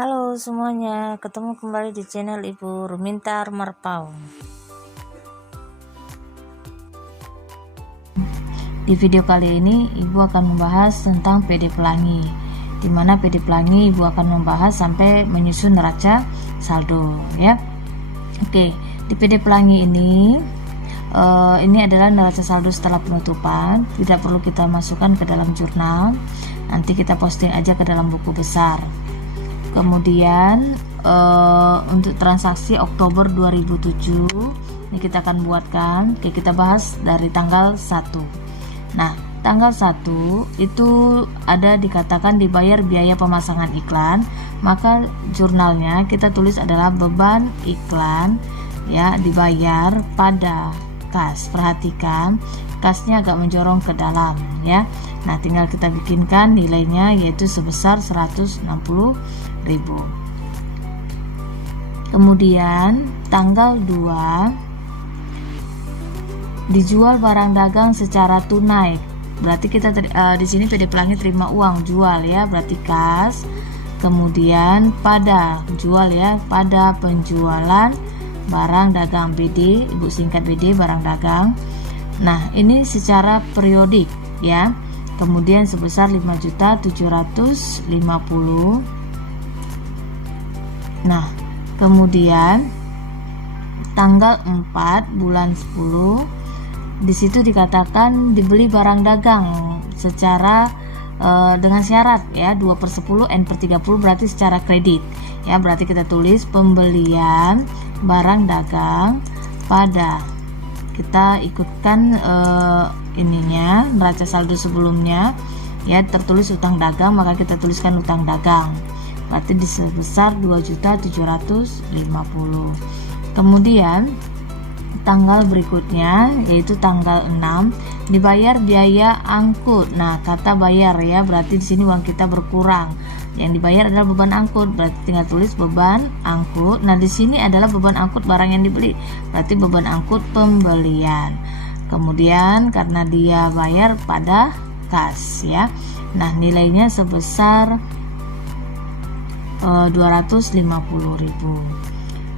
Halo semuanya, ketemu kembali di channel Ibu Rumintar Marpau. Di video kali ini Ibu akan membahas tentang PD Pelangi, di mana PD Pelangi Ibu akan membahas sampai menyusun neraca saldo ya. Oke, di PD Pelangi ini adalah neraca saldo setelah penutupan, tidak perlu kita masukkan ke dalam jurnal, nanti kita posting aja ke dalam buku besar. Kemudian untuk transaksi Oktober 2007 ini kita akan buatkan. Oke, kita bahas dari tanggal 1. Nah, tanggal 1 itu ada dikatakan dibayar biaya pemasangan iklan, maka jurnalnya kita tulis adalah beban iklan ya, dibayar pada kas. Perhatikan kasnya agak menjorong ke dalam ya. Nah, tinggal kita bikinkan nilainya, yaitu sebesar 160.000. Kemudian tanggal 2 dijual barang dagang secara tunai. Berarti kita di sini PD Pelangi terima uang jual ya, berarti kas. Kemudian pada jual ya, pada penjualan barang dagang BD, Ibu singkat BD, barang dagang. Nah, ini secara periodik ya. Kemudian sebesar 5.750.000. Nah, kemudian tanggal 4 bulan 10 di situ dikatakan dibeli barang dagang secara dengan syarat ya, 2/10 N/30, berarti secara kredit ya. Berarti kita tulis pembelian barang dagang pada, kita ikutkan ininya neraca saldo sebelumnya ya, tertulis utang dagang, maka kita tuliskan utang dagang, berarti di sebesar 2.750.000. Kemudian tanggal berikutnya yaitu tanggal 6 dibayar biaya angkut. Nah, kata bayar ya, berarti di sini uang kita berkurang. Yang dibayar adalah beban angkut, berarti tinggal tulis beban angkut. Nah, di sini adalah beban angkut barang yang dibeli, berarti beban angkut pembelian. Kemudian karena dia bayar pada kas ya. Nah, nilainya sebesar 250.000.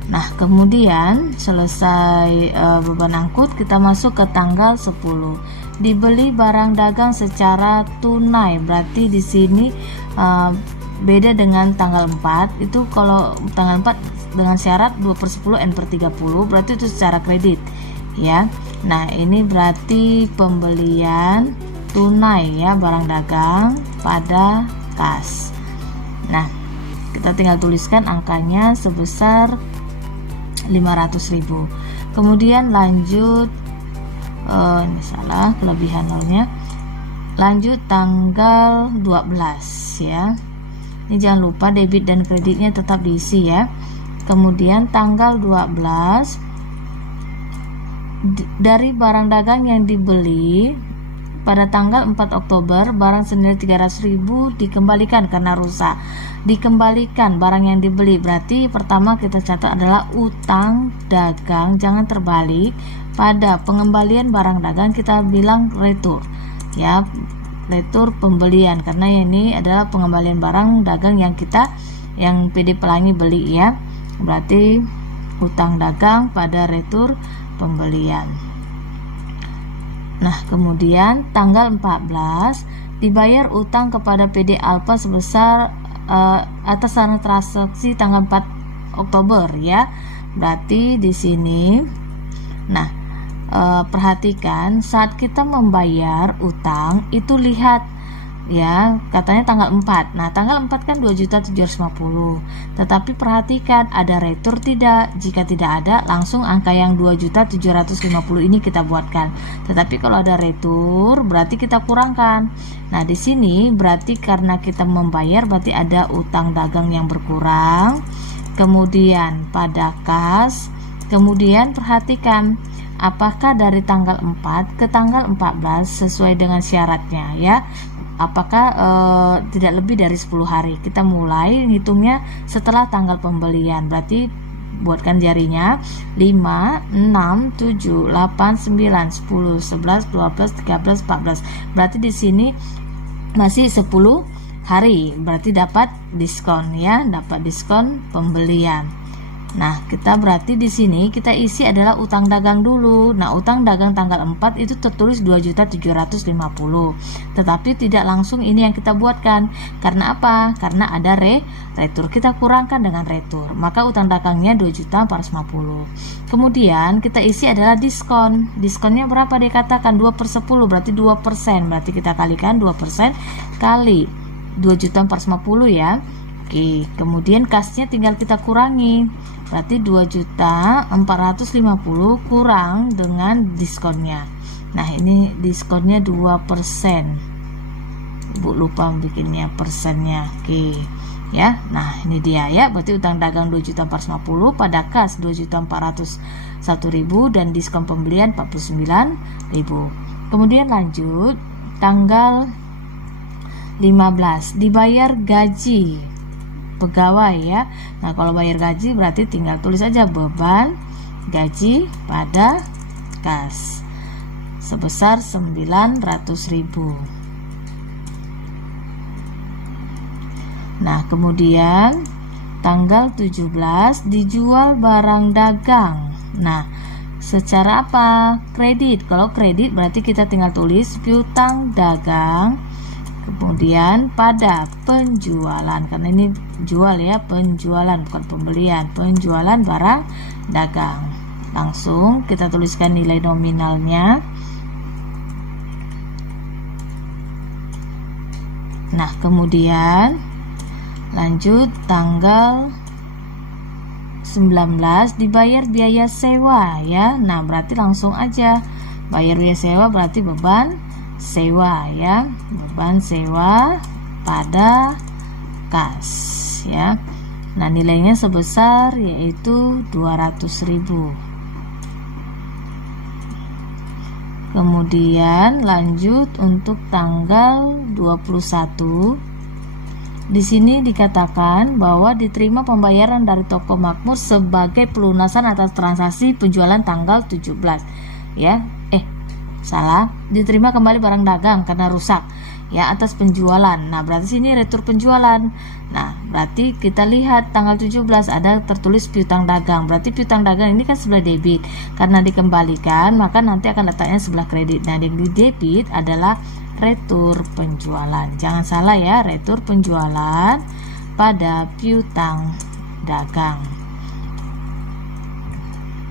Nah, kemudian selesai beban angkut, kita masuk ke tanggal 10. Dibeli barang dagang secara tunai, berarti di sini beda dengan tanggal 4. Itu kalau tanggal 4 dengan syarat 2/10 N/30, berarti itu secara kredit ya. Nah, ini berarti pembelian tunai ya, barang dagang pada kas. Nah, kita tinggal tuliskan angkanya sebesar 500.000. Kemudian lanjut, ini salah, kelebihan nolnya. Lanjut tanggal 12 ya. Ini jangan lupa debit dan kreditnya tetap diisi ya. Kemudian tanggal 12 dari barang dagang yang dibeli pada tanggal 4 Oktober, barang senilai 300.000 dikembalikan karena rusak. Dikembalikan barang yang dibeli, berarti pertama kita catat adalah utang dagang, jangan terbalik. Pada pengembalian barang dagang kita bilang retur ya, retur pembelian, karena ini adalah pengembalian barang dagang yang PD Pelangi beli ya. Berarti utang dagang pada retur pembelian. Nah, kemudian tanggal 14 dibayar utang kepada PD Alfa sebesar atas transaksi tanggal 4 Oktober ya. Berarti di sini, nah, perhatikan saat kita membayar utang itu lihat ya, katanya tanggal 4. Nah, tanggal 4 kan 2.750.000. Tetapi perhatikan ada retur tidak. Jika tidak ada, langsung angka yang 2.750.000 ini kita buatkan. Tetapi kalau ada retur, berarti kita kurangkan. Nah, di sini berarti karena kita membayar, berarti ada utang dagang yang berkurang. Kemudian pada kas. Kemudian perhatikan apakah dari tanggal 4 ke tanggal 14 sesuai dengan syaratnya ya. Apakah tidak lebih dari 10 hari. Kita mulai ngitungnya setelah tanggal pembelian, berarti buatkan jarinya 5, 6, 7, 8, 9, 10, 11, 12, 13, 14. Berarti di sini masih 10 hari, berarti dapat diskon ya, dapat diskon pembelian. Nah, kita berarti di sini kita isi adalah utang dagang dulu. Nah, utang dagang tanggal 4 itu tertulis 2.750.000. Tetapi tidak langsung ini yang kita buatkan. Karena apa? Karena ada retur. Kita kurangkan dengan retur. Maka utang dagangnya 2.450. Kemudian kita isi adalah diskon. Diskonnya berapa dikatakan? 2/10 berarti 2%. Berarti kita kalikan 2% kali 2.450 ya. Oke, kemudian kasnya tinggal kita kurangi. Berarti 2.450 kurang dengan diskonnya. Nah, ini diskonnya 2%. Ibu lupa bikinnya persennya. Oke. Ya. Nah, ini dia ya. Berarti utang dagang 2.450 pada kas 2.401.000 dan diskon pembelian 49.000. Kemudian lanjut tanggal 15 dibayar gaji pegawai ya. Nah, kalau bayar gaji berarti tinggal tulis aja beban gaji pada kas sebesar 900.000. Nah, kemudian tanggal 17 dijual barang dagang. Nah, secara apa? Kredit. Kalau kredit berarti kita tinggal tulis piutang dagang kemudian pada penjualan, karena ini jual ya, penjualan bukan pembelian, penjualan barang dagang. Langsung kita tuliskan nilai nominalnya. Nah, kemudian lanjut tanggal 19 dibayar biaya sewa ya. Nah, berarti langsung aja bayar biaya sewa berarti beban sewa ya, beban sewa pada kas ya. Nah, nilainya sebesar yaitu 200.000. Kemudian lanjut untuk tanggal 21. Di sini dikatakan bahwa diterima pembayaran dari toko makmur sebagai pelunasan atas transaksi penjualan tanggal 17 ya. Salah, diterima kembali barang dagang karena rusak ya atas penjualan. Nah, berarti sini retur penjualan. Nah, berarti kita lihat tanggal 17 ada tertulis piutang dagang. Berarti piutang dagang ini kan sebelah debit. Karena dikembalikan, maka nanti akan letaknya sebelah kredit. Nah, yang di debit adalah retur penjualan. Jangan salah ya, retur penjualan pada piutang dagang.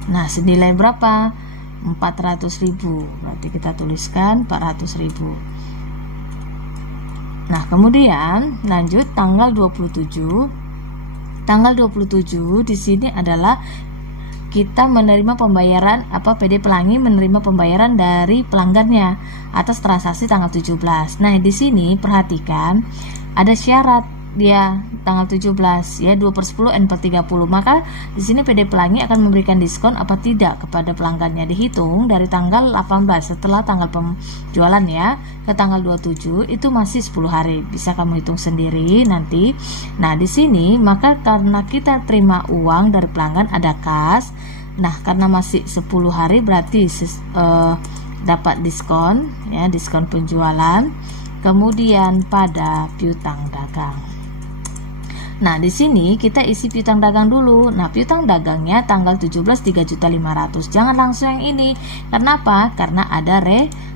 Nah, senilai berapa? 400.000. Berarti kita tuliskan 400.000. Nah, kemudian lanjut tanggal 27. Tanggal 27 di sini adalah kita menerima pembayaran PD Pelangi menerima pembayaran dari pelanggannya atas transaksi tanggal 17. Nah, di sini perhatikan ada syarat dia tanggal 17 ya, 2/10 N/30. Maka di sini PD Pelangi akan memberikan diskon apa tidak kepada pelanggannya, dihitung dari tanggal 18 setelah tanggal penjualan ya ke tanggal 27 itu masih 10 hari. Bisa kamu hitung sendiri nanti. Nah, di sini maka karena kita terima uang dari pelanggan ada kas. Nah, karena masih 10 hari berarti dapat diskon ya, diskon penjualan. Kemudian pada piutang dagang. Nah, di sini kita isi piutang dagang dulu. Nah, piutang dagangnya tanggal 17 3.500.000. Jangan langsung yang ini. Kenapa? Karena ada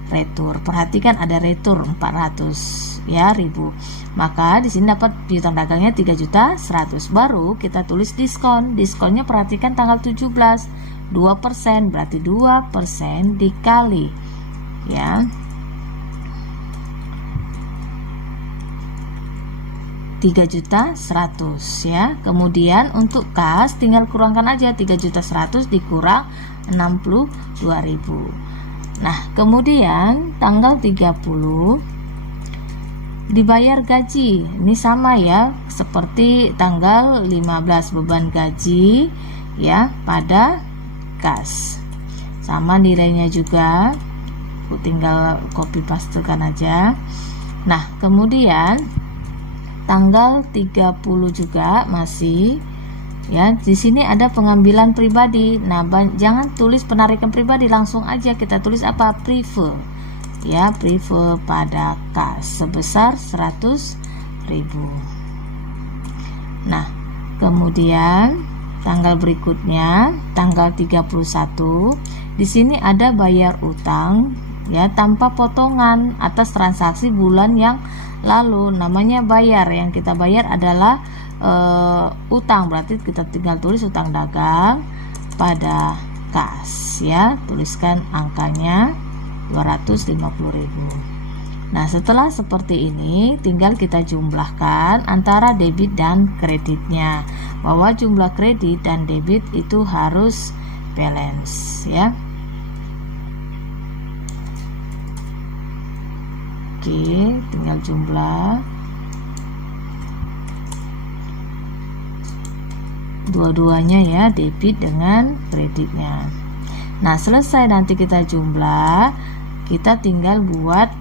retur. Perhatikan ada retur 400 ya ribu. Maka di sini dapat piutang dagangnya 3.100.000. Baru kita tulis diskon. Diskonnya perhatikan tanggal 17 2%, berarti 2% dikali ya 3.100.000 ya. Kemudian untuk kas tinggal kurangkan aja 3.100.000 dikurang 62.000. Nah, kemudian tanggal 30 dibayar gaji. Ini sama ya seperti tanggal 15 beban gaji ya pada kas. Sama nilainya juga. Aku tinggal copy pastekan aja. Nah, kemudian tanggal 30 juga masih ya. Di sini ada pengambilan pribadi. Nah, jangan tulis penarikan pribadi, langsung aja kita tulis apa? Prive. Ya, prive pada kas sebesar 100.000. Nah, kemudian tanggal berikutnya, tanggal 31, di sini ada bayar utang ya tanpa potongan atas transaksi bulan yang lalu. Namanya bayar, yang kita bayar adalah utang, berarti kita tinggal tulis utang dagang pada kas ya, tuliskan angkanya 250.000. Nah, setelah seperti ini tinggal kita jumlahkan antara debit dan kreditnya, bahwa jumlah kredit dan debit itu harus balance ya. Oke, tinggal jumlah dua-duanya ya, debit dengan kreditnya. Nah, selesai nanti kita jumlah, kita tinggal buat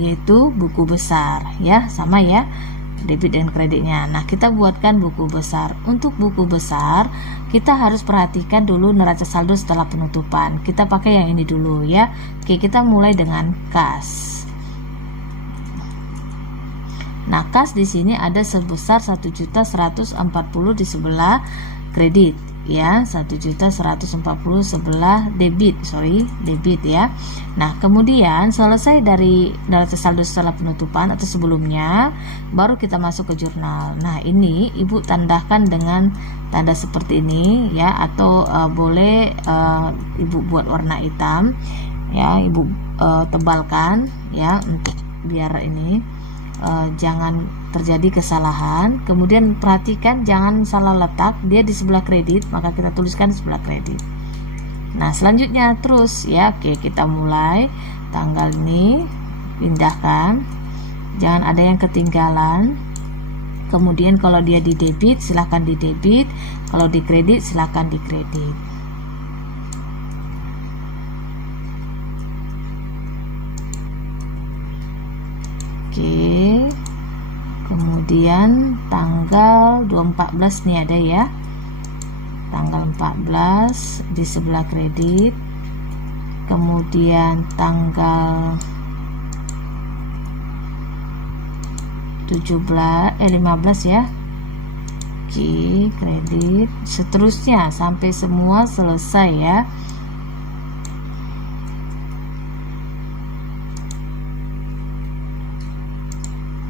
yaitu buku besar ya, sama ya, debit dan kreditnya. Nah, kita buatkan buku besar. Untuk buku besar kita harus perhatikan dulu neraca saldo setelah penutupan. Kita pakai yang ini dulu ya. Oke, kita mulai dengan kas. Nah, kas di sini ada sebesar 1.140.000 di sebelah kredit ya, 1.140.000 sebelah debit ya. Nah, kemudian selesai dari neraca saldo setelah penutupan atau sebelumnya, baru kita masuk ke jurnal. Nah, ini Ibu tandahkan dengan tanda seperti ini ya, atau boleh Ibu buat warna hitam ya, Ibu tebalkan ya, untuk biar ini jangan terjadi kesalahan. Kemudian perhatikan jangan salah letak, dia di sebelah kredit, maka kita tuliskan sebelah kredit. Nah, selanjutnya terus ya. Oke, kita mulai tanggal ini, pindahkan, jangan ada yang ketinggalan. Kemudian kalau dia di debit silahkan di debit, kalau di kredit silahkan di kredit. Oke, kemudian tanggal 214 nih ada ya, tanggal 14 di sebelah kredit, kemudian tanggal 15 ya. Oke, kredit, seterusnya sampai semua selesai ya.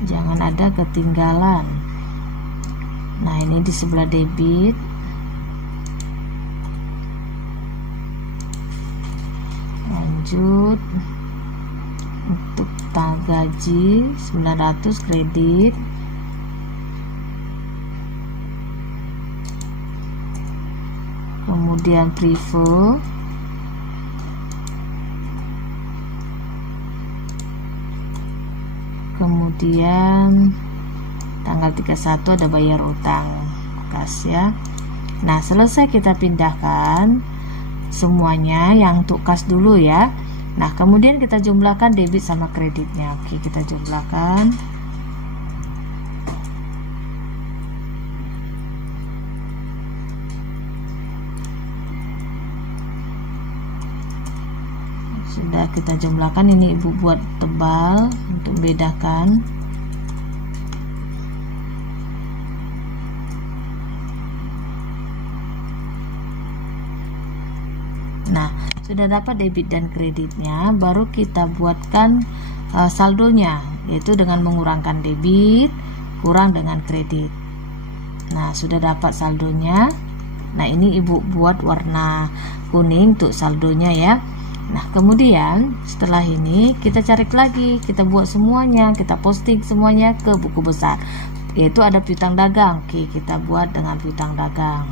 Jangan ada ketinggalan. Nah, ini di sebelah debit, lanjut untuk tanggal gaji 900 kredit, kemudian privo, kemudian tanggal 31 ada bayar utang kas ya. Nah, selesai kita pindahkan semuanya, yang untuk kas dulu ya. Nah, kemudian kita jumlahkan debit sama kreditnya. Oke, kita jumlahkan. Sudah kita jumlahkan, ini Ibu buat tebal untuk membedakan. Nah, sudah dapat debit dan kreditnya, baru kita buatkan saldonya, yaitu dengan mengurangkan debit kurang dengan kredit. Nah, sudah dapat saldonya. Nah, ini Ibu buat warna kuning untuk saldonya ya. Nah, kemudian setelah ini kita cari lagi, kita buat semuanya, kita posting semuanya ke buku besar, yaitu ada piutang dagang. Oke, kita buat dengan piutang dagang.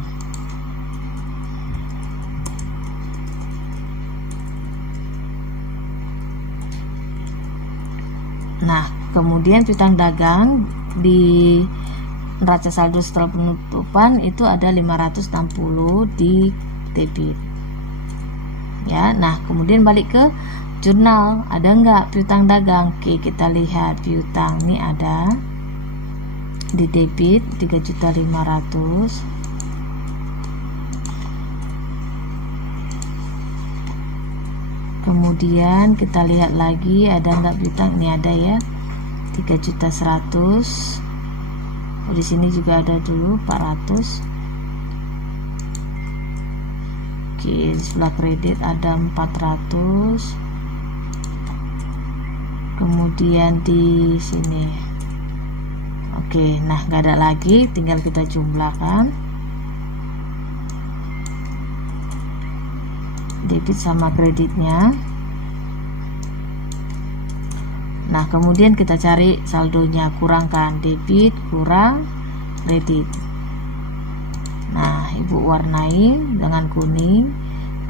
Nah, kemudian piutang dagang di neraca saldo setelah penutupan itu ada 560 di debit ya. Nah, kemudian balik ke jurnal, ada enggak piutang dagang? Oke, kita lihat piutang ini ada di debit 3.500.000. Kemudian kita lihat lagi ada enggak piutang, ini ada ya, 3.100.000. Di sini juga ada dulu 400. Oke, di sebelah kredit ada 400. Kemudian di sini, oke, nah nggak ada lagi, tinggal kita jumlahkan debit sama kreditnya. Nah, kemudian kita cari saldonya, kurangkan debit kurang kredit. Nah, Ibu warnai dengan kuning.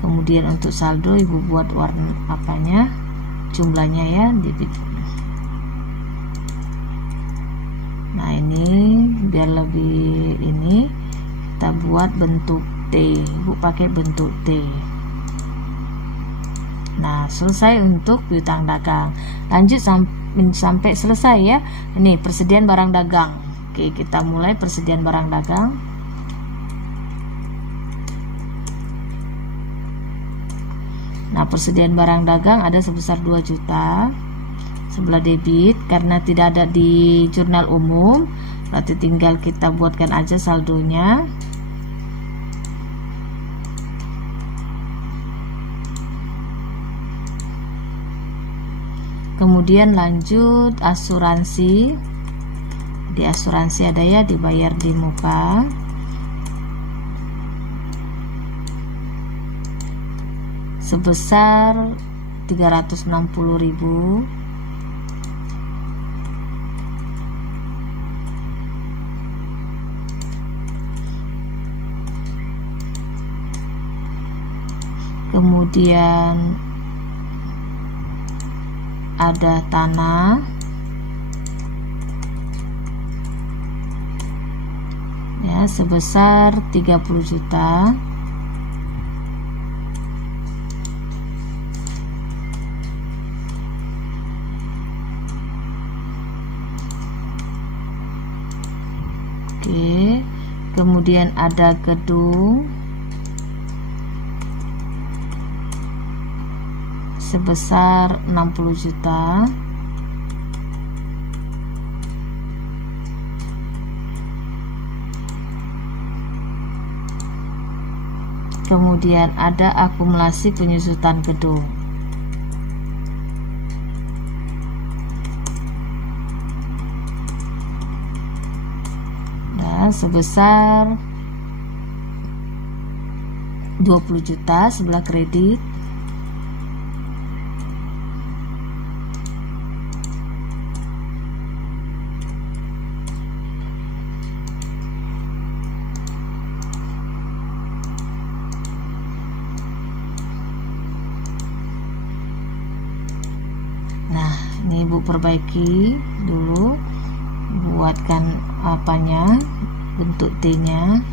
Kemudian untuk saldo Ibu buat warna apanya, jumlahnya ya, debit. Nah, ini biar lebih ini, kita buat bentuk T. Ibu pakai bentuk T. Nah, selesai untuk piutang dagang. Lanjut sampai selesai ya. Ini persediaan barang dagang. Oke, kita mulai persediaan barang dagang. Nah, persediaan barang dagang ada sebesar 2 juta. Sebelah debit, karena tidak ada di jurnal umum, berarti tinggal kita buatkan aja saldonya. Kemudian lanjut asuransi. Di asuransi ada ya, dibayar di muka. Sebesar 360.000. Kemudian ada tanah ya sebesar 30 juta. Oke, kemudian ada gedung sebesar 60 juta. Kemudian ada akumulasi penyusutan gedung. Nah, sebesar 20 juta sebelah kredit. Nah, ini Ibu perbaiki dulu, buatkan apanya, bentuk T-nya.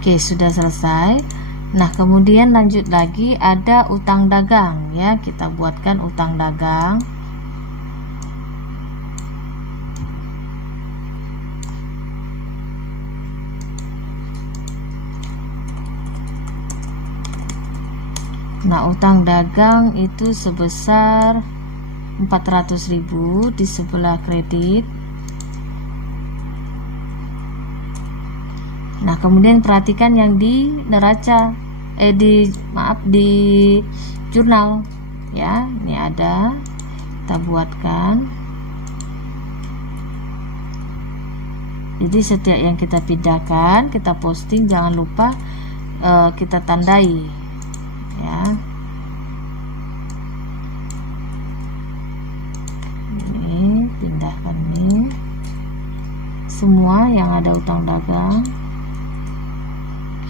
Oke, sudah selesai. Nah, kemudian lanjut lagi ada utang dagang ya. Kita buatkan utang dagang. Nah, utang dagang itu sebesar 400.000 di sebelah kredit. Nah, kemudian perhatikan yang di neraca di jurnal ya. Ini ada, kita buatkan. Jadi setiap yang kita pindahkan, kita posting, jangan lupa kita tandai ya. Ini pindahkan ini semua yang ada utang dagang.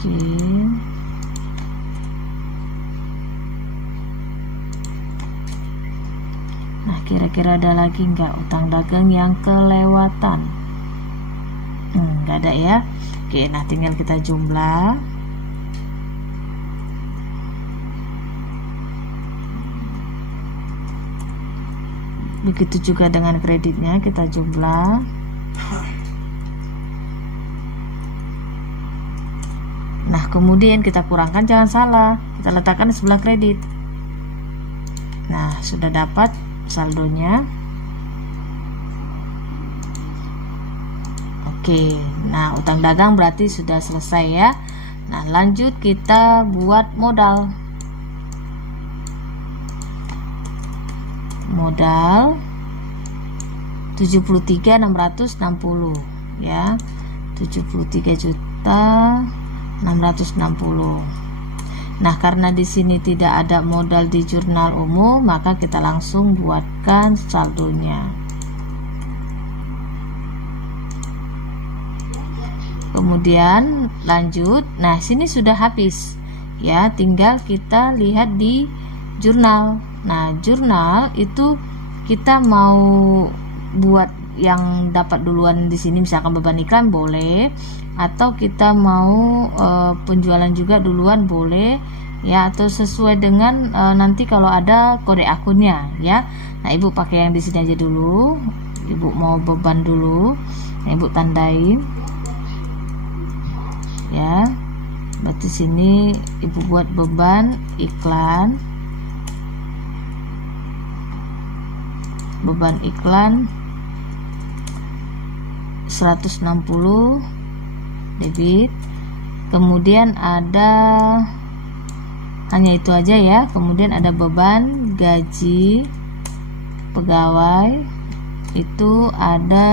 Oke. Nah, kira-kira ada lagi nggak utang dagang yang kelewatan? Nggak ada ya. Oke, nah tinggal kita jumlah. Begitu juga dengan kreditnya, kita jumlah. Nah, kemudian kita kurangkan, jangan salah, kita letakkan di sebelah kredit. Nah, sudah dapat saldonya. Oke, nah utang dagang berarti sudah selesai ya. Nah, lanjut kita buat modal. Modal 73.660 ya. 73.660. Nah, karena di sini tidak ada modal di jurnal umum, maka kita langsung buatkan saldonya. Kemudian lanjut. Nah, sini sudah habis ya, tinggal kita lihat di jurnal. Nah, jurnal itu kita mau buat yang dapat duluan di sini, misalkan beban iklan boleh, atau kita mau penjualan juga duluan boleh ya, atau sesuai dengan nanti kalau ada kode akunnya ya. Nah, Ibu pakai yang di sini aja dulu. Ibu mau beban dulu. Nah, Ibu tandain ya. Berarti sini Ibu buat beban iklan. Beban iklan 160 debit. Kemudian ada, hanya itu aja ya. Kemudian ada beban gaji pegawai, itu ada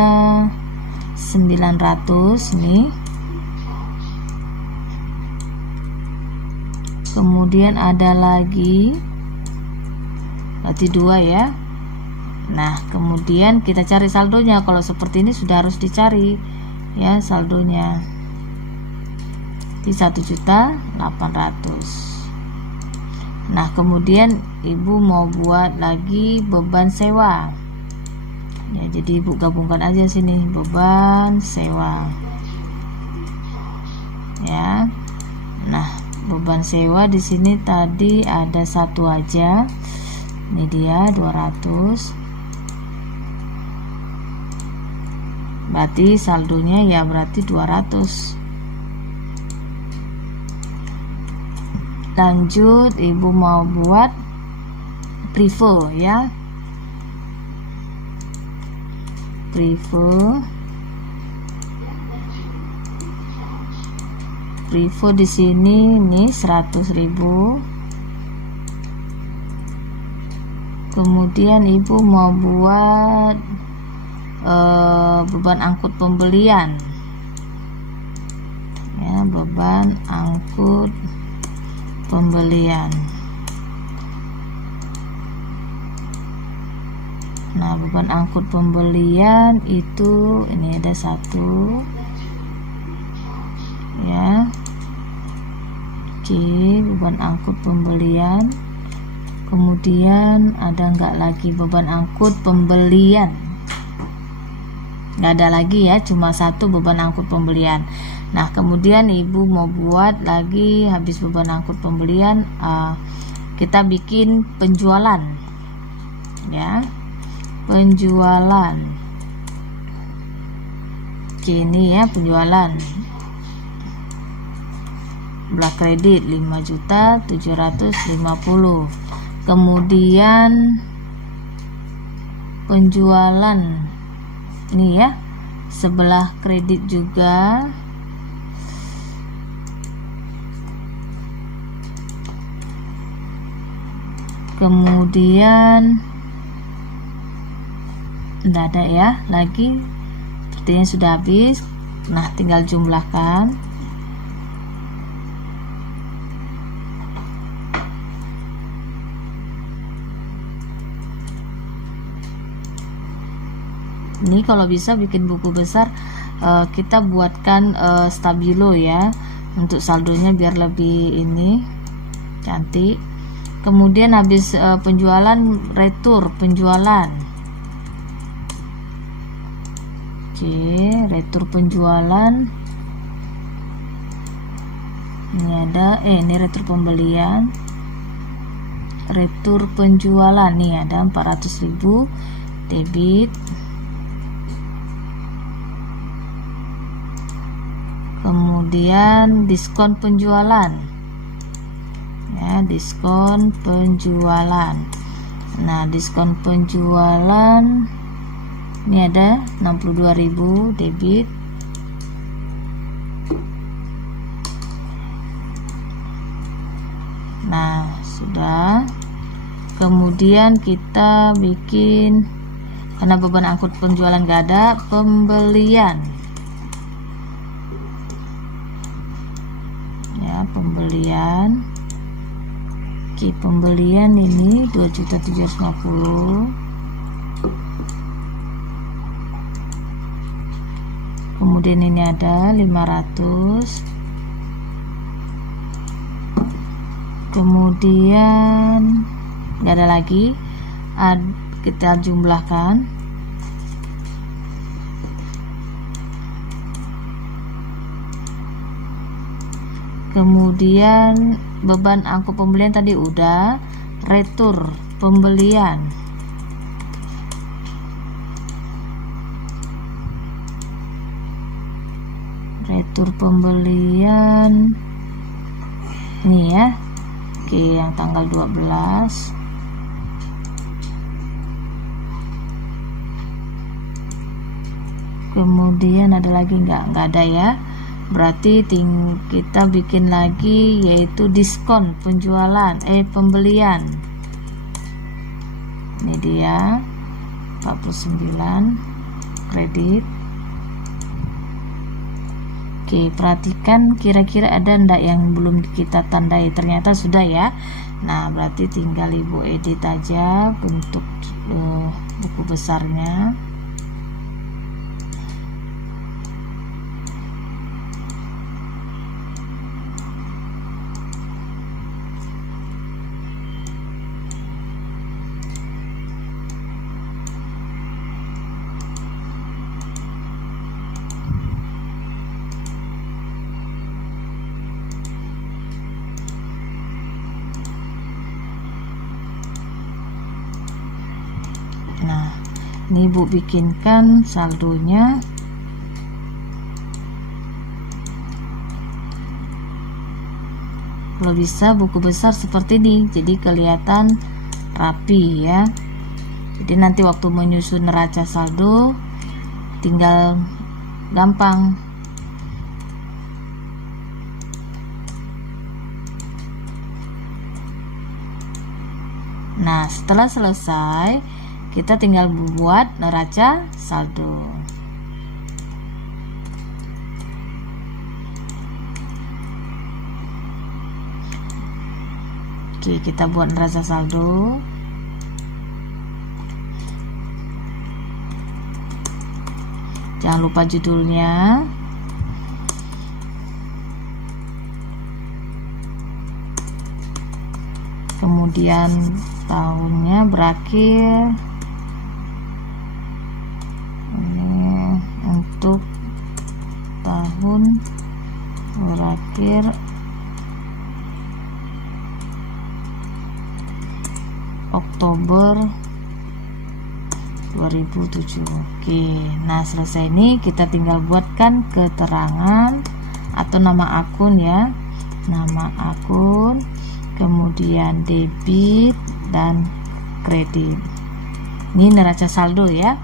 900 nih. Kemudian ada lagi, berarti 2 ya. Nah, kemudian kita cari saldonya. Kalau seperti ini sudah harus dicari ya saldonya. Di 1.800.000. Nah, kemudian Ibu mau buat lagi beban sewa. Ya, jadi Ibu gabungkan aja sini, beban sewa. Ya. Nah, beban sewa di sini tadi ada 1 aja. Ini dia 200. Berarti saldonya ya berarti 200. Lanjut, Ibu mau buat Privo ya. Privo di sini nih 100.000. Kemudian Ibu mau buat beban angkut pembelian ya, beban angkut pembelian. Nah, beban angkut pembelian itu ini ada 1 ya. Oke, beban angkut pembelian. Kemudian ada enggak lagi beban angkut pembelian? Nggak ada lagi ya, cuma 1 beban angkut pembelian. Nah, kemudian Ibu mau buat lagi, habis beban angkut pembelian, kita bikin penjualan ya, penjualan. Oke, ini ya penjualan. Belah kredit 5.750.000. Kemudian penjualan ini ya, sebelah kredit juga. Kemudian tidak ada ya lagi, sepertinya sudah habis. Nah, tinggal jumlahkan. Ini kalau bisa bikin buku besar, kita buatkan stabilo ya. untuk saldonya biar lebih ini cantik. Kemudian habis penjualan, retur penjualan. Oke, retur penjualan. Ini ada ini retur pembelian, retur penjualan nih ada 400.000 debit. Kemudian diskon penjualan ya, diskon penjualan. Nah, diskon penjualan ini ada 62.000 debit. Nah, sudah. Kemudian kita bikin, karena beban angkut penjualan gak ada, pembelian ya, pembelian. Oke, pembelian ini 2.750.000. Kemudian ini ada 500. Kemudian nggak ada lagi, kita jumlahkan. Kemudian beban angkut pembelian tadi udah, retur pembelian. Retur pembelian ini ya. Oke, yang tanggal 12. Kemudian ada lagi nggak ada ya, berarti kita bikin lagi, yaitu diskon penjualan pembelian. Ini dia 49 kredit. Oke, perhatikan kira-kira ada ndak yang belum kita tandai. Ternyata sudah ya. Nah, berarti tinggal Ibu edit aja bentuk buku besarnya. Nah, ini Ibu bikinkan saldonya. Kalau bisa buku besar seperti ini, jadi kelihatan rapi ya. Jadi nanti waktu menyusun neraca saldo tinggal gampang. Nah, setelah selesai, kita tinggal membuat neraca saldo. Oke, kita buat neraca saldo. Jangan lupa judulnya. Kemudian tahunnya berakhir. Ini untuk tahun berakhir Oktober 2007. Oke, nah selesai ini kita tinggal buatkan keterangan atau nama akun ya, nama akun, kemudian debit dan kredit. Ini neraca saldo ya.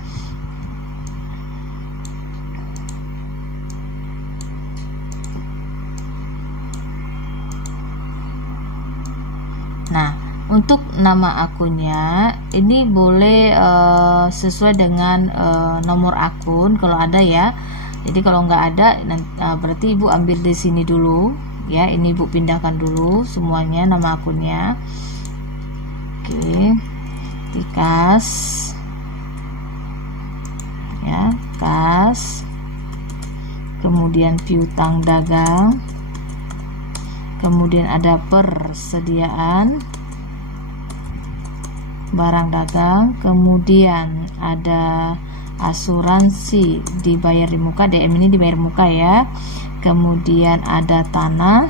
Nah, untuk nama akunnya ini boleh sesuai dengan nomor akun kalau ada ya. Jadi kalau nggak ada, berarti Ibu ambil di sini dulu ya. Ini Ibu pindahkan dulu semuanya nama akunnya. Oke, di kas ya, kas. Kemudian piutang dagang. kemudian ada persediaan barang dagang, kemudian ada asuransi dibayar di muka, DM ini dibayar muka ya, kemudian ada tanah,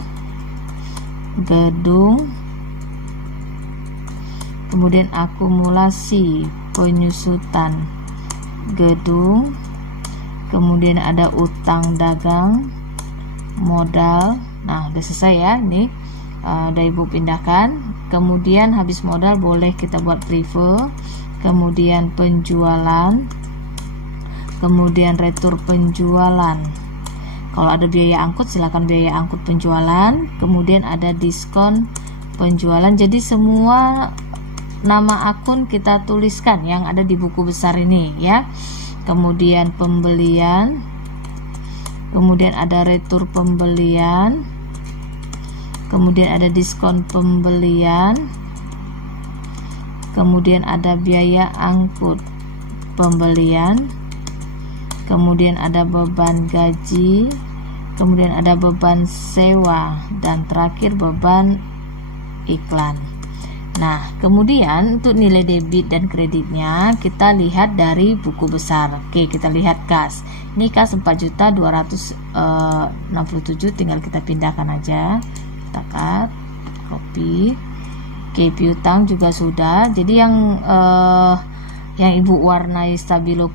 gedung, kemudian akumulasi penyusutan gedung, kemudian ada utang dagang, modal. Nah udah selesai ya, ini udah ibu pindahkan. Kemudian habis modal boleh kita buat prefer, kemudian penjualan, kemudian retur penjualan. Kalau ada biaya angkut silakan biaya angkut penjualan, kemudian ada diskon penjualan. Jadi semua nama akun kita tuliskan yang ada di buku besar ini ya. Kemudian pembelian, kemudian ada retur pembelian, kemudian ada diskon pembelian, kemudian ada biaya angkut pembelian, kemudian ada beban gaji, kemudian ada beban sewa, dan terakhir beban iklan. Nah kemudian untuk nilai debit dan kreditnya kita lihat dari buku besar. Oke, kita lihat kas. Ini kas 4.267.000, tinggal kita pindahkan aja. Kita cut, copy. Oke, piutang juga sudah. Jadi yang ibu warnai stabilo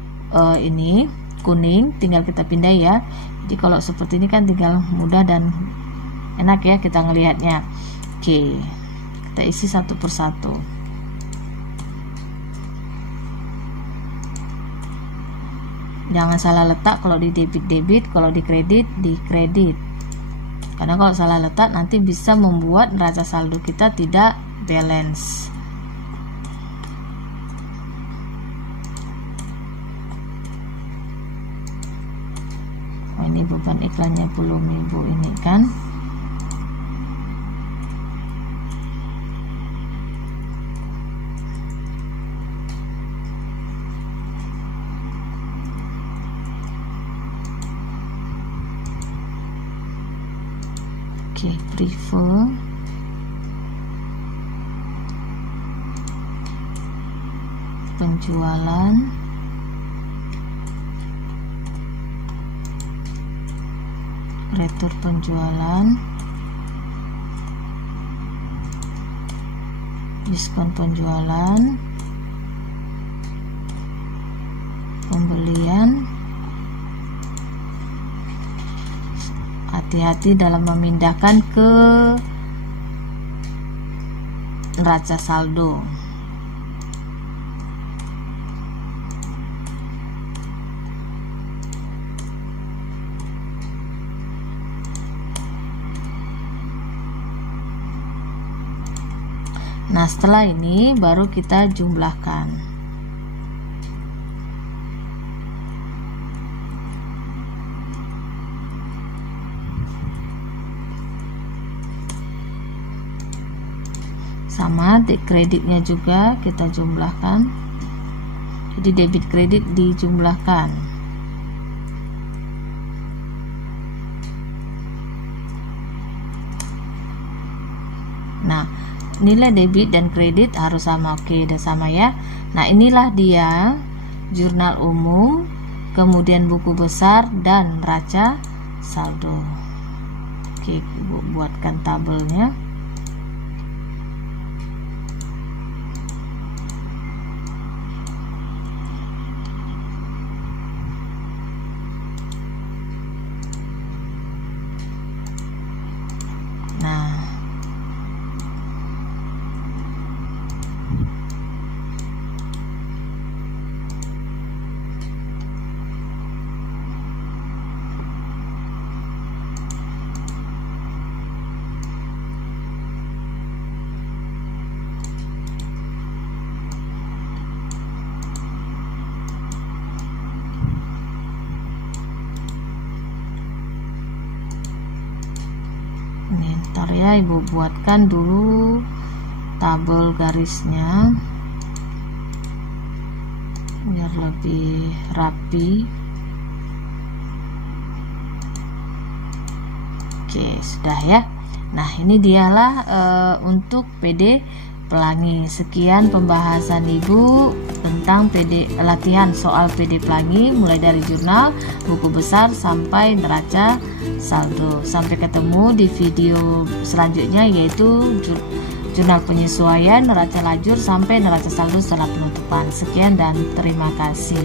ini kuning tinggal kita pindah ya. Jadi kalau seperti ini kan tinggal mudah dan enak ya kita ngelihatnya. Oke, kita isi satu persatu. Jangan salah letak, kalau di debit, kalau di kredit, karena kalau salah letak nanti bisa membuat neraca saldo kita tidak balance. Oh, ini beban iklannya belum ibu ini kan. Oke, prefer, penjualan, retur penjualan, diskon penjualan, pembelian. Hati-hati dalam memindahkan ke neraca saldo. Nah setelah ini baru kita jumlahkan. Sama kreditnya juga kita jumlahkan. Jadi debit kredit dijumlahkan. Nah nilai debit dan kredit harus sama. Oke, udah sama ya. Nah inilah dia jurnal umum, kemudian buku besar dan neraca saldo. Oke, ibu buatkan tabelnya. Ntar ya ibu buatkan dulu tabel garisnya biar lebih rapi. Oke, sudah ya. Nah, ini dialah untuk PD Pelangi. Sekian pembahasan Ibu tentang latihan soal PD Pelangi, mulai dari jurnal, buku besar, sampai neraca saldo. Sampai ketemu di video selanjutnya, yaitu jurnal penyesuaian, neraca lajur, sampai neraca saldo setelah penutupan. Sekian dan terima kasih.